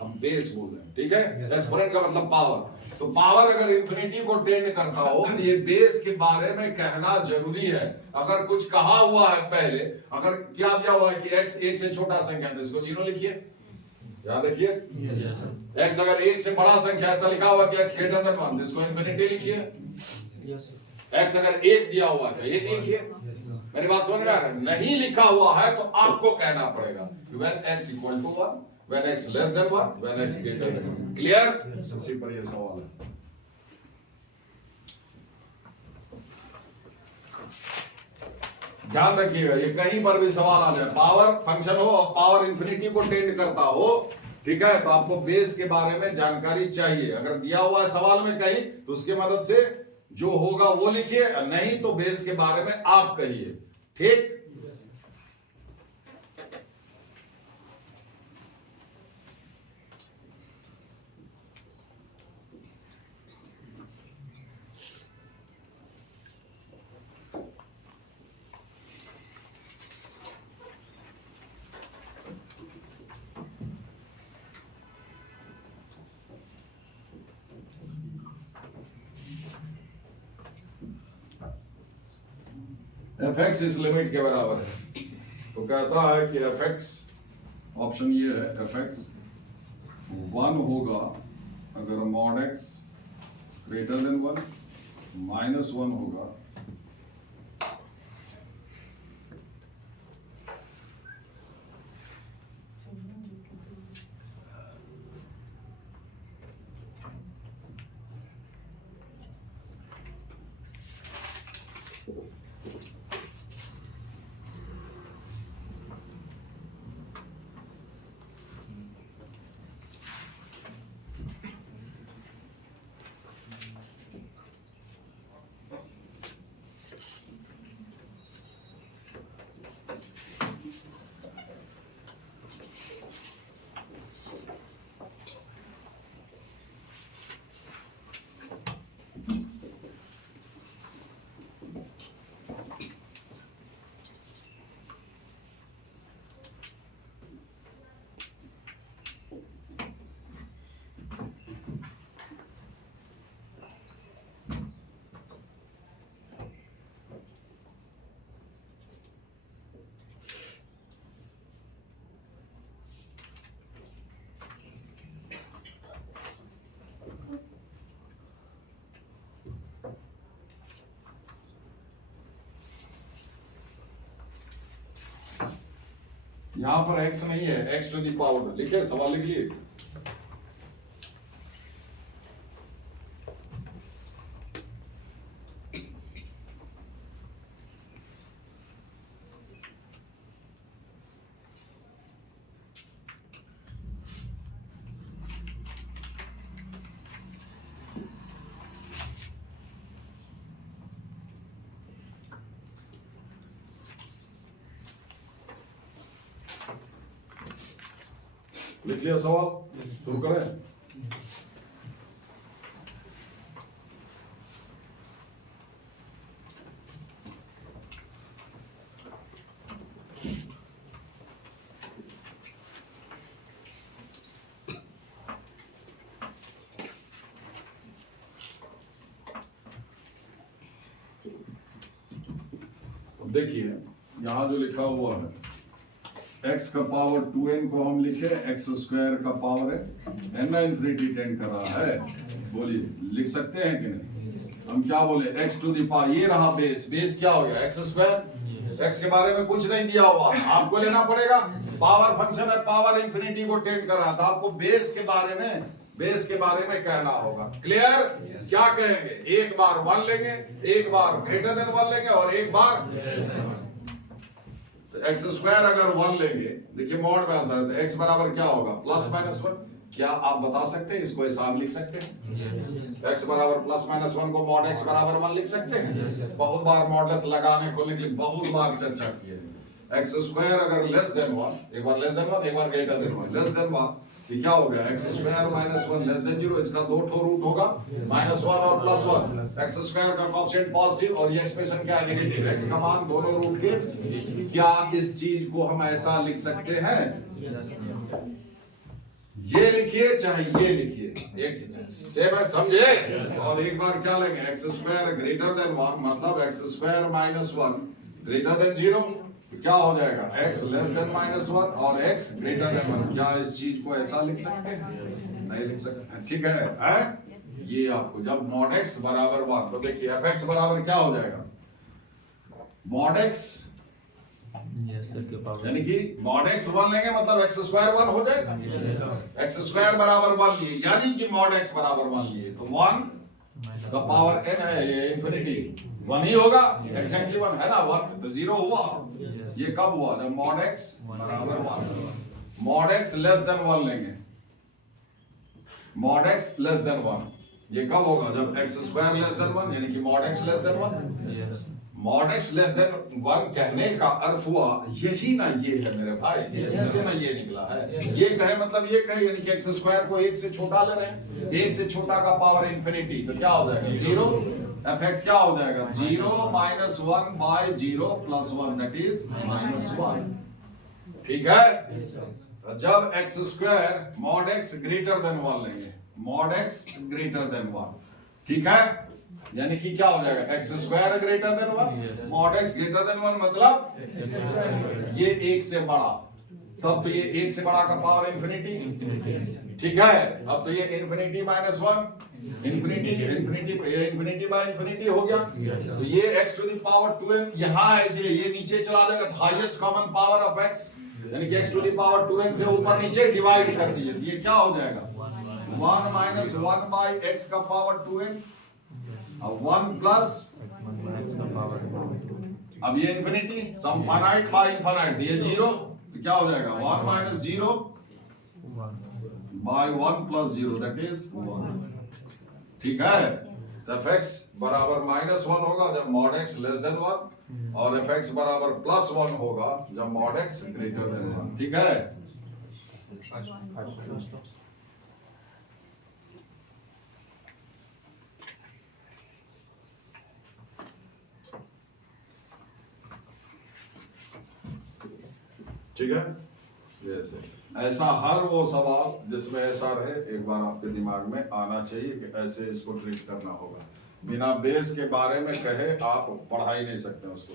हम बेस बोल रहे हैं, ठीक है। एक्सपोनेंट का मतलब पावर। तो पावर अगर इंफिनिटी को टेंड करता हो तो ये बेस के बारे में कहना जरूरी है। अगर कुछ कहा हुआ है पहले, अगर क्या दिया हुआ है कि x एक से छोटा संख्या है तो इसको 0 लिखिए, याद रखिए। x अगर एक से बड़ा संख्या ऐसा लिखा हुआ कि x ग्रेटर देन 1 इसको इंफिनिटी लिखिए। x अगर एक दिया हुआ है एक लिखिए। मेरी बात समझ में आ रहा है? नहीं लिखा हुआ है तो आपको कहना पड़ेगा when x equal to 1, when x less than 1, when x greater than 1। Clear? इसी पर ये सवाल है। ध्यान रखिएगा, ये कहीं पर भी सवाल आ जाए, पावर फंक्शन हो और पावर इंफिनिटी को टेंड करता हो, ठीक है, तो आपको बेस के बारे में जानकारी चाहिए। अगर दिया हुआ है सवाल में कहीं तो उसकी मदद से जो होगा वो लिखिए, नहीं तो बेस के बारे में आप कहिए, ठीक। fx इस लिमिट के बराबर है, तो कहता है कि fx, ऑप्शन ये है, fx 1 होगा अगर मॉड x ग्रेटर देन 1, -1 होगा यहां पर x नहीं है, x टू दी पावर लिखे, सवाल लिख लिए। लिख लिया सवाल? शुरू करें। देखिए यहां जो लिखा हुआ है, x का पावर 2n को हम लिखे, x स्क्वायर का पावर है n इंफिनिटी टेंड कर रहा है। बोलिए लिख सकते हैं कि नहीं? हम क्या बोले, x टू दी पावर, ये रहा बेस, बेस क्या हो गया x स्क्वायर। x के बारे में कुछ नहीं दिया हुआ, आपको लेना पड़ेगा। पावर फंक्शन है, पावर इंफिनिटी को टेंड कर रहा था, आपको बेस के बारे में कहना होगा। क्लियर? क्या कहेंगे, एक बार 1 लेंगे, एक बार ग्रेटर देन 1 लेंगे और एक बार एक्स स्क्वायर अगर 1 लेंगे, देखिए मॉड में आंसर है, तो x बराबर क्या होगा, +-1। क्या आप बता सकते हैं इसको ऐसा लिख सकते हैं? x बराबर +-1 को मॉड x बराबर 1 लिख सकते हैं। बहुत बार मॉडलेस लगाने को लिख बहुत बार चर्चा की है। एक्स स्क्वायर अगर लेस देन 1, एक बार लेस देन 1 एक बार ग्रेटर देन 1, लेस देन 1 ये क्या हो गया, एक्स स्क्वायर -1 लेस देन 0, इसका 2 ठो रूट होगा, -1 और +1। एक्स स्क्वायर का कोएफिशिएंट पॉजिटिव और ये एक्सप्रेशन क्या है, नेगेटिव। एक्स का मान दोनों रूट के, क्या इस चीज को हम ऐसा लिख सकते हैं? ये लिखिए चाहे ये लिखिए, एक सेम है, समझे? और एक बार क्या लेंगे, एक्स स्क्वायर ग्रेटर देन 1 मतलब x square minus 1 greater than 0, क्या हो जाएगा, एक्स लेस देन माइनस 1 और एक्स ग्रेटर देन 1। क्या इस चीज को ऐसा लिख सकते हैं? नहीं लिख सकते, ठीक है? ये आपको जब मॉड एक्स बराबर 1, तो देखिए एफ एक्स बराबर क्या हो जाएगा, मॉड एक्स Yes, sir, के पावर यानी कि मॉड एक्स 1 लेंगे मतलब एक्स स्क्वायर 1 हो जाएगा। एक्स स्क्वायर बराबर 1 लिए यानी कि मॉड एक्स बराबर 1 लिए तो 1 का पावर n है, ये इंफिनिटी 1 ही होगा, एग्जैक्टली 1 है ना, 1 तो 0 हुआ। ये कब हुआ, जब मॉड एक्स बराबर 1। मॉड एक्स लेस देन 1 लेंगे, मॉड एक्स लेस देन 1, ये कब होगा, जब एक्स स्क्वायर लेस देन 1 यानी कि mod x less than 1। Mod x less than 1 कहने का अर्थ हुआ यही ना, ये है मेरे भाई, इसी से ना ये निकला है। ये कहे मतलब ये कहे यानी कि एक्स स्क्वायर को 1 से छोटा ले रहे हैं, 1 से छोटा का पावर इंफिनिटी, तो क्या हो जाएगा 0, एफ एक्स क्या हो जाएगा 0 minus 1 by 0 plus 1 that is minus 1। ठीक है, तो जब x square mod x greater than 1 लेंगे, मॉड एक्स ग्रेटर देन 1, ठीक है, यानी कि क्या हो जाएगा, x square greater than 1, mod x greater than 1 मतलब ये 1 से बड़ा, तब तो ये 1 से बड़ा का पावर इंफिनिटी, ठीक है। अब तो ये infinity minus 1 infinity infinity by infinity हो गया, तो ये x to the power 2n यहाँ है, इसलिए ये नीचे चला जाएगा, highest common power of x यानी कि x to the power 2n से ऊपर नीचे डिवाइड कर दीजिए, तो ये क्या हो जाएगा 1 माइनस 1 बाय x का पावर 2n, 1 प्लस, अब ये infinity some finite by infinite, ये 0, तो क्या हो जाएगा 1 minus 0 by 1 plus 0 that is 1। ठीक है, एफ एक्स बराबर माइनस 1 होगा जब मॉड एक्स लेस देन 1 और एफ एक्स बराबर प्लस 1 होगा जब मॉड एक्स ग्रेटर देन 1। ठीक है, ठीक है, जैसे ऐसा हर वो सवाल जिसमें ऐसा रहे एक बार आपके दिमाग में आना चाहिए कि ऐसे इसको ट्रीट करना होगा, बिना बेस के बारे में कहे आप पढ़ा ही नहीं सकते उसको।